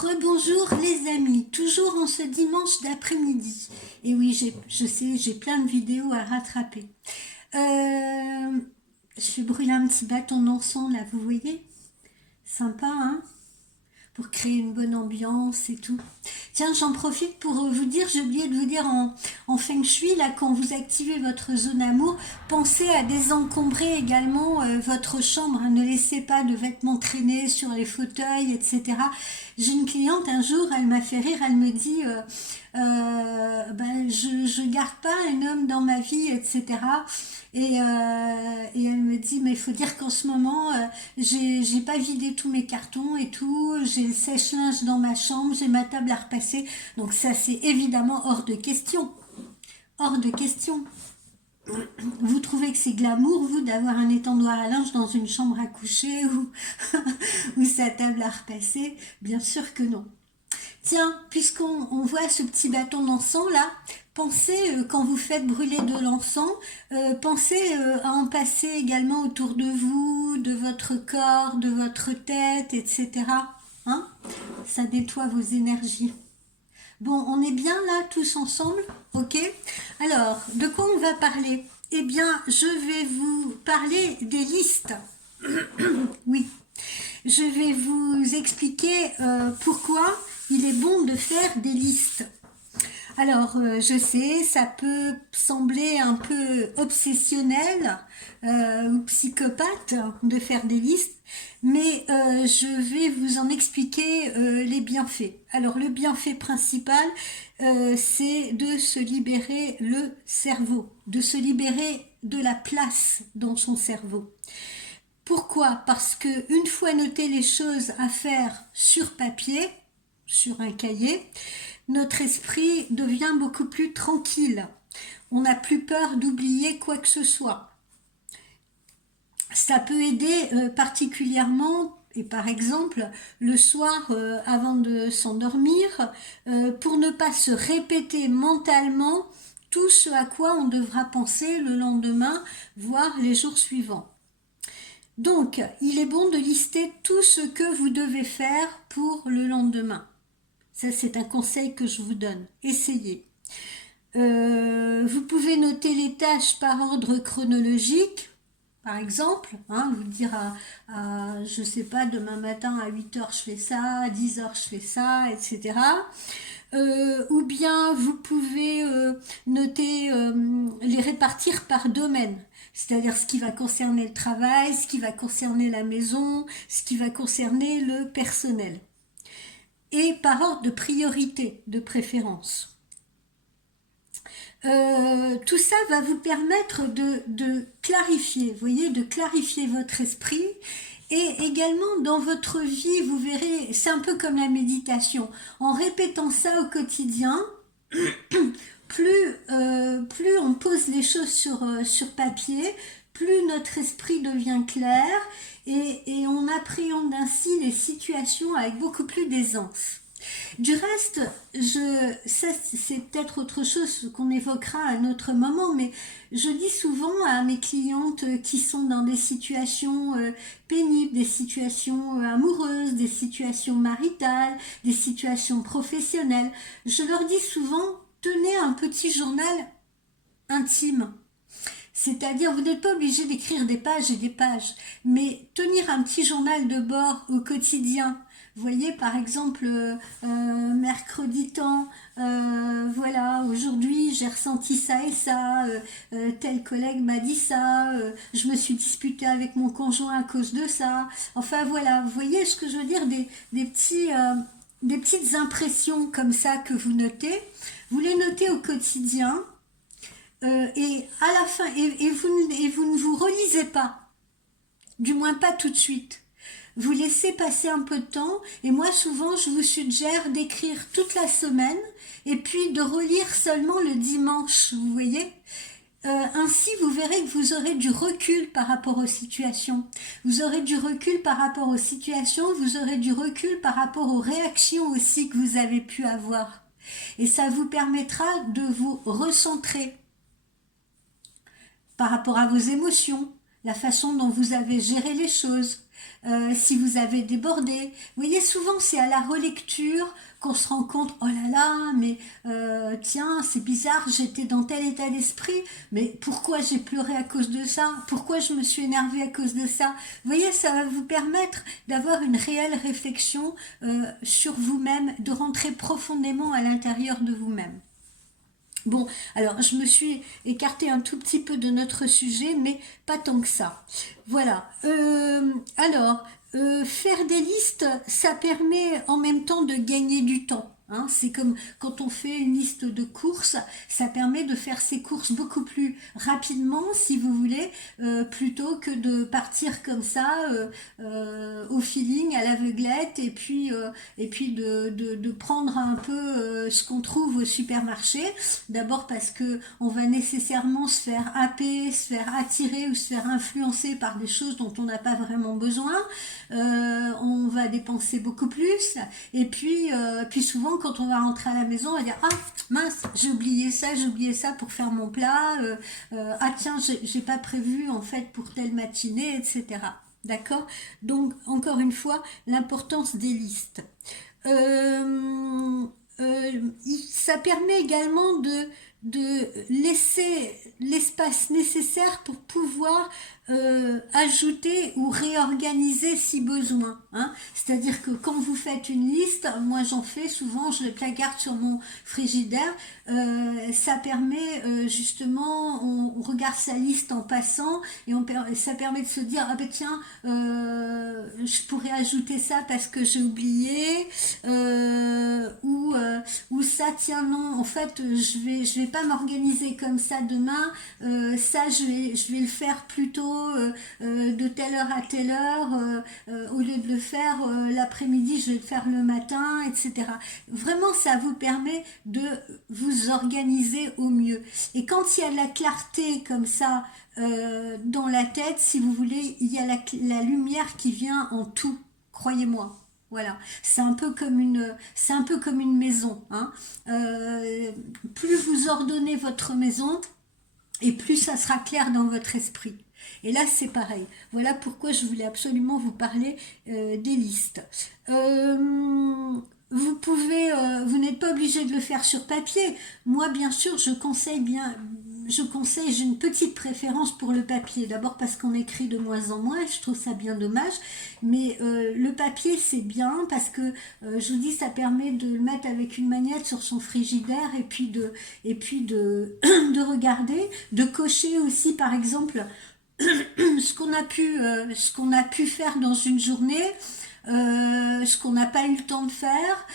Rebonjour les amis, toujours en ce dimanche d'après-midi. Et oui, je sais, j'ai plein de vidéos à rattraper. Je vais brûler un petit bâton d'encens là, vous voyez? Sympa, hein? Pour créer une bonne ambiance et tout. Tiens, j'en profite pour vous dire, j'ai oublié de vous dire en Feng Shui, là, quand vous activez votre zone amour, pensez à désencombrer également votre chambre, hein. Ne laissez pas de vêtements traîner sur les fauteuils, etc. J'ai une cliente un jour, elle m'a fait rire, elle me dit je garde pas un homme dans ma vie, etc. Et elle me dit, mais il faut dire qu'en ce moment, j'ai pas vidé tous mes cartons et tout, j'ai le sèche-linge dans ma chambre, j'ai ma table à repasser. Donc ça, c'est évidemment hors de question. Hors de question. Vous trouvez que c'est glamour, vous, d'avoir un étendoir à linge dans une chambre à coucher ou, ou sa table à repasser? Bien sûr que non. Tiens, puisqu'on voit ce petit bâton d'encens là, pensez, quand vous faites brûler de l'encens, pensez à en passer également autour de vous, de votre corps, de votre tête, etc. Hein? Ça nettoie vos énergies. Bon, on est bien là tous ensemble, ok? Alors, de quoi on va parler? Eh bien, je vais vous parler des listes. Oui, je vais vous expliquer pourquoi il est bon de faire des listes. Alors, je sais, ça peut sembler un peu obsessionnel ou psychopathe de faire des listes, mais je vais vous en expliquer les bienfaits. Alors, le bienfait principal, c'est de se libérer le cerveau, de se libérer de la place dans son cerveau. Pourquoi? Parce que une fois notées les choses à faire sur papier, sur un cahier, notre esprit devient beaucoup plus tranquille. On n'a plus peur d'oublier quoi que ce soit. Ça peut aider particulièrement, et par exemple, le soir avant de s'endormir, pour ne pas se répéter mentalement tout ce à quoi on devra penser le lendemain, voire les jours suivants. Donc, il est bon de lister tout ce que vous devez faire pour le lendemain. Ça, c'est un conseil que je vous donne. Essayez. Vous pouvez noter les tâches par ordre chronologique, par exemple, hein, vous dire je sais pas, demain matin à 8h je fais ça, à 10h je fais ça, etc. Ou bien vous pouvez noter, les répartir par domaine, c'est-à-dire ce qui va concerner le travail, ce qui va concerner la maison, ce qui va concerner le personnel. Et par ordre de priorité, de préférence. Tout ça va vous permettre de clarifier, vous voyez, de clarifier votre esprit. Et également dans votre vie, vous verrez, c'est un peu comme la méditation. En répétant ça au quotidien, plus on pose les choses sur papier, plus notre esprit devient clair et on appréhende ainsi les situations avec beaucoup plus d'aisance. Du reste, ça c'est peut-être autre chose qu'on évoquera à un autre moment, mais je dis souvent à mes clientes qui sont dans des situations pénibles, des situations amoureuses, des situations maritales, des situations professionnelles, je leur dis souvent, tenez un petit journal intime. C'est-à-dire, vous n'êtes pas obligé d'écrire des pages et des pages, mais tenir un petit journal de bord au quotidien. Vous voyez, par exemple, mercredi temps, voilà, aujourd'hui j'ai ressenti ça et ça, tel collègue m'a dit ça, je me suis disputée avec mon conjoint à cause de ça. Enfin voilà, vous voyez ce que je veux dire, des petites impressions comme ça que vous notez. Vous les notez au quotidien. Et à la fin, et vous ne vous relisez pas, du moins pas tout de suite. Vous laissez passer un peu de temps, et moi souvent je vous suggère d'écrire toute la semaine, et puis de relire seulement le dimanche, vous voyez. Ainsi vous verrez que vous aurez du recul par rapport aux situations. Vous aurez du recul par rapport aux situations, vous aurez du recul par rapport aux réactions aussi que vous avez pu avoir. Et ça vous permettra de vous recentrer par rapport à vos émotions, la façon dont vous avez géré les choses, si vous avez débordé. Vous voyez, souvent c'est à la relecture qu'on se rend compte, oh là là, mais tiens, c'est bizarre, j'étais dans tel état d'esprit, mais pourquoi j'ai pleuré à cause de ça? Pourquoi je me suis énervée à cause de ça? Vous voyez, ça va vous permettre d'avoir une réelle réflexion sur vous-même, de rentrer profondément à l'intérieur de vous-même. Bon, alors je me suis écartée un tout petit peu de notre sujet, mais pas tant que ça. Voilà. Faire des listes, ça permet en même temps de gagner du temps. Hein. C'est comme quand on fait une liste de courses, ça permet de faire ses courses beaucoup plus rapidement, si vous voulez, plutôt que de partir comme ça au feeling, à l'aveuglette, et puis de prendre un peu ce qu'on trouve au supermarché. D'abord parce que on va nécessairement se faire happer, se faire attirer ou se faire influencer par des choses dont on n'a pas vraiment besoin. On va dépenser beaucoup plus. Et puis souvent quand on va rentrer à la maison, on va dire ah mince, j'ai oublié ça pour faire mon plat. Ah tiens, j'ai pas prévu en fait pour telle matinée, etc. D'accord? Donc encore une fois, l'importance des listes. Euh, Ça permet également de laisser l'espace nécessaire pour pouvoir ajouter ou réorganiser si besoin. Hein. C'est-à-dire que quand vous faites une liste, moi j'en fais souvent, je le placarde sur mon frigidaire, ça permet justement, on regarde sa liste en passant et ça permet de se dire, ah ben tiens, je pourrais ajouter ça parce que j'ai oublié, ou ça, tiens non, en fait je vais pas m'organiser comme ça demain, ça je vais le faire plutôt de telle heure à telle heure, au lieu de le faire l'après-midi, je vais le faire le matin, etc. Vraiment, ça vous permet de vous organiser au mieux. Et quand il y a de la clarté comme ça dans la tête, si vous voulez, il y a la lumière qui vient en tout, croyez-moi. Voilà, c'est un peu comme une maison. Hein. Plus vous ordonnez votre maison, et plus ça sera clair dans votre esprit. Et là, c'est pareil. Voilà pourquoi je voulais absolument vous parler des listes. Vous n'êtes pas obligé de le faire sur papier. Moi, bien sûr, je conseille, j'ai une petite préférence pour le papier. D'abord parce qu'on écrit de moins en moins, je trouve ça bien dommage. Mais le papier, c'est bien parce que, je vous dis, ça permet de le mettre avec une magnette sur son frigidaire de regarder, de cocher aussi, par exemple, ce qu'on a pu faire dans une journée, ce qu'on n'a pas eu le temps de faire.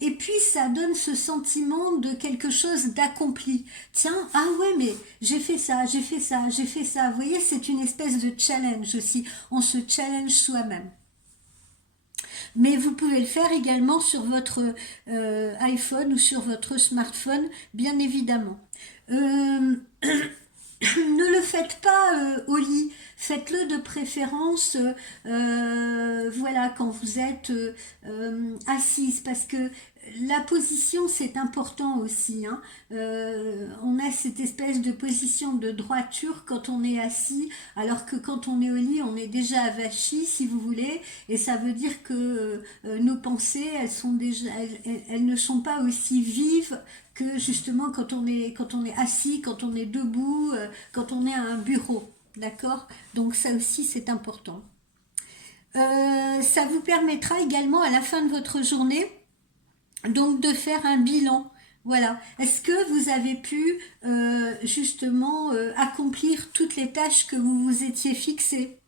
Et puis ça donne ce sentiment de quelque chose d'accompli. Tiens, ah ouais, mais j'ai fait ça, j'ai fait ça, j'ai fait ça. Vous voyez, c'est une espèce de challenge aussi. On se challenge soi-même. Mais vous pouvez le faire également sur votre iPhone ou sur votre smartphone, bien évidemment. Euh, Ne le faites pas au lit, faites-le de préférence, voilà, quand vous êtes assise, parce que la position c'est important aussi. Hein. On a cette espèce de position de droiture quand on est assis, alors que quand on est au lit, on est déjà avachi, si vous voulez, et ça veut dire que nos pensées, elles ne sont pas aussi vives que justement quand on est assis, quand on est debout, quand on est à un bureau. D'accord? Donc ça aussi c'est important. Ça vous permettra également à la fin de votre journée donc de faire un bilan. Voilà. Est-ce que vous avez pu justement accomplir toutes les tâches que vous vous étiez fixées?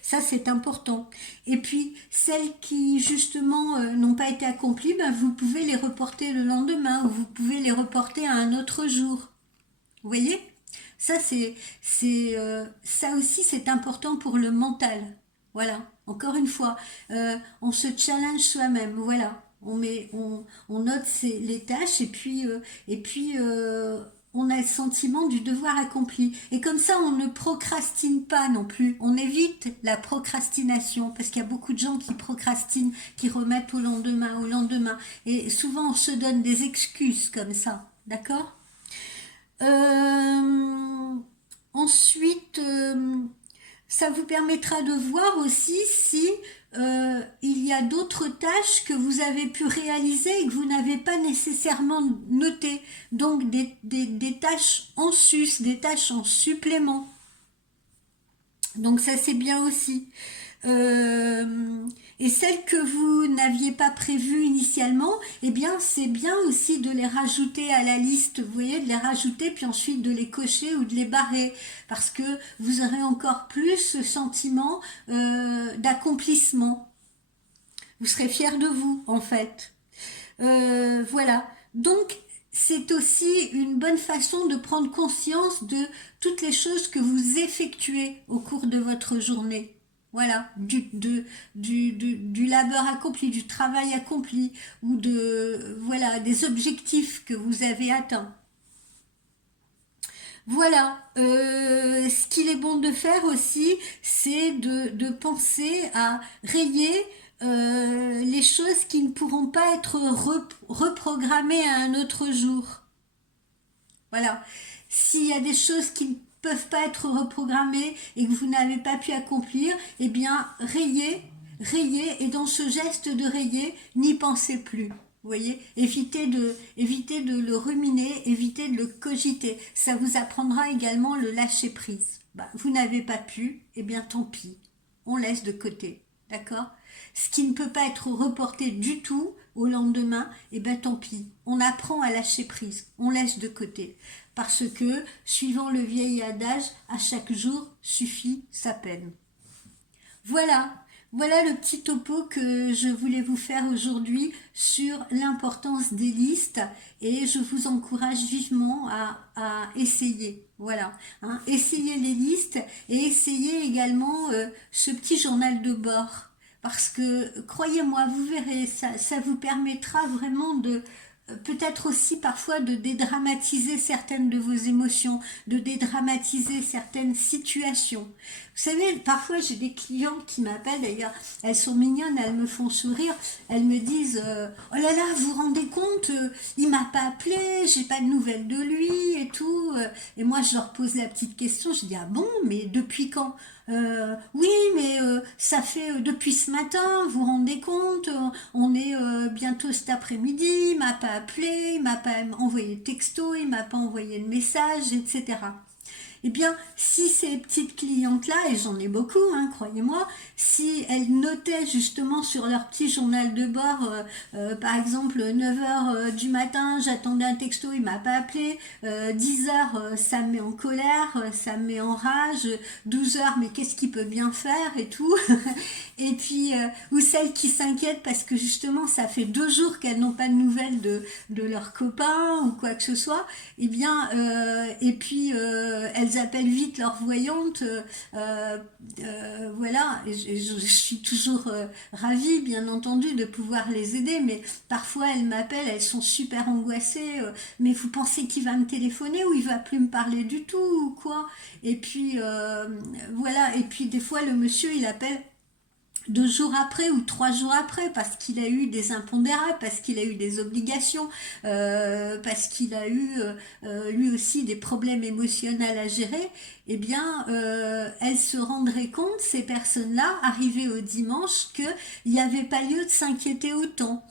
Ça, c'est important. Et puis, celles qui, justement, n'ont pas été accomplies, ben, vous pouvez les reporter le lendemain ou vous pouvez les reporter à un autre jour. Vous voyez? Ça, ça aussi, c'est important pour le mental. Voilà. Encore une fois, on se challenge soi-même. Voilà. On note les tâches et puis on a le sentiment du devoir accompli. Et comme ça, on ne procrastine pas non plus. On évite la procrastination parce qu'il y a beaucoup de gens qui procrastinent, qui remettent au lendemain, au lendemain. Et souvent, on se donne des excuses comme ça. D'accord? Euh, Ensuite, ça vous permettra de voir aussi si il y a d'autres tâches que vous avez pu réaliser et que vous n'avez pas nécessairement notées. Donc des tâches en sus, des tâches en supplément. Donc ça c'est bien aussi. Euh, et celles que vous n'aviez pas prévues initialement, eh bien c'est bien aussi de les rajouter à la liste, vous voyez, de les rajouter puis ensuite de les cocher ou de les barrer, parce que vous aurez encore plus ce sentiment d'accomplissement. Vous serez fier de vous en fait. Voilà. Donc, c'est aussi une bonne façon de prendre conscience de toutes les choses que vous effectuez au cours de votre journée. Voilà, du labeur accompli, du travail accompli, ou voilà, des objectifs que vous avez atteints. Voilà, ce qu'il est bon de faire aussi, c'est de penser à rayer les choses qui ne pourront pas être reprogrammées à un autre jour. Voilà, s'il y a des choses qui ne peuvent pas être reprogrammées et que vous n'avez pas pu accomplir, eh bien, rayez, et dans ce geste de rayer, n'y pensez plus. Vous voyez, évitez de le ruminer, évitez de le cogiter. Ça vous apprendra également le lâcher prise. Bah, vous n'avez pas pu, eh bien tant pis. On laisse de côté. D'accord? Ce qui ne peut pas être reporté du tout au lendemain, eh bien tant pis. On apprend à lâcher prise. On laisse de côté. Parce que, suivant le vieil adage, à chaque jour suffit sa peine. Voilà, voilà le petit topo que je voulais vous faire aujourd'hui sur l'importance des listes et je vous encourage vivement à essayer. Voilà, hein, essayez les listes et essayez également ce petit journal de bord. Parce que, croyez-moi, vous verrez, ça vous permettra vraiment de peut-être aussi parfois de dédramatiser certaines de vos émotions, de dédramatiser certaines situations. Vous savez, parfois j'ai des clientes qui m'appellent, d'ailleurs, elles sont mignonnes, elles me font sourire, elles me disent oh là là, vous vous rendez compte, il m'a pas appelé, j'ai pas de nouvelles de lui et tout. Et moi je leur pose la petite question, je dis ah bon, mais depuis quand? Oui, mais ça fait depuis ce matin, vous vous rendez compte, on est bientôt cet après-midi, il m'a pas appelé, il m'a pas envoyé de texto, il m'a pas envoyé de message, etc. Eh bien, si ces petites clientes-là, et j'en ai beaucoup, hein, croyez-moi, si elles notaient justement sur leur petit journal de bord, par exemple 9 heures du matin, j'attendais un texto, il m'a pas appelé, 10 heures, ça me met en colère, ça me met en rage, 12 heures, mais qu'est-ce qu'il peut bien faire et tout. Et puis, ou celles qui s'inquiètent parce que justement, ça fait 2 jours qu'elles n'ont pas de nouvelles de leurs copains ou quoi que ce soit, eh bien, et puis elles appellent vite leur voyante, voilà, et je suis toujours ravie, bien entendu, de pouvoir les aider, mais parfois elles m'appellent, elles sont super angoissées, mais vous pensez qu'il va me téléphoner ou il va plus me parler du tout ou quoi? Et puis, voilà, et puis des fois le monsieur il appelle 2 jours après ou 3 jours après parce qu'il a eu des impondérables, parce qu'il a eu des obligations, parce qu'il a eu lui aussi des problèmes émotionnels à gérer, eh bien elles se rendraient compte, ces personnes-là, arrivées au dimanche, qu'il n'y avait pas lieu de s'inquiéter autant,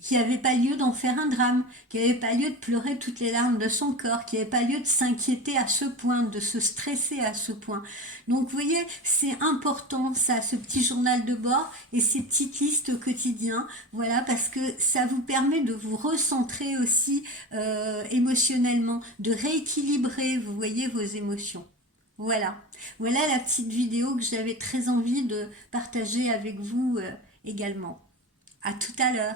qu'il n'y avait pas lieu d'en faire un drame, qu'il n'y avait pas lieu de pleurer toutes les larmes de son corps, qu'il n'y avait pas lieu de s'inquiéter à ce point, de se stresser à ce point. Donc vous voyez, c'est important ça, ce petit journal de bord et ces petites listes au quotidien, voilà, parce que ça vous permet de vous recentrer aussi émotionnellement, de rééquilibrer, vous voyez, vos émotions. Voilà, voilà la petite vidéo que j'avais très envie de partager avec vous également. À tout à l'heure.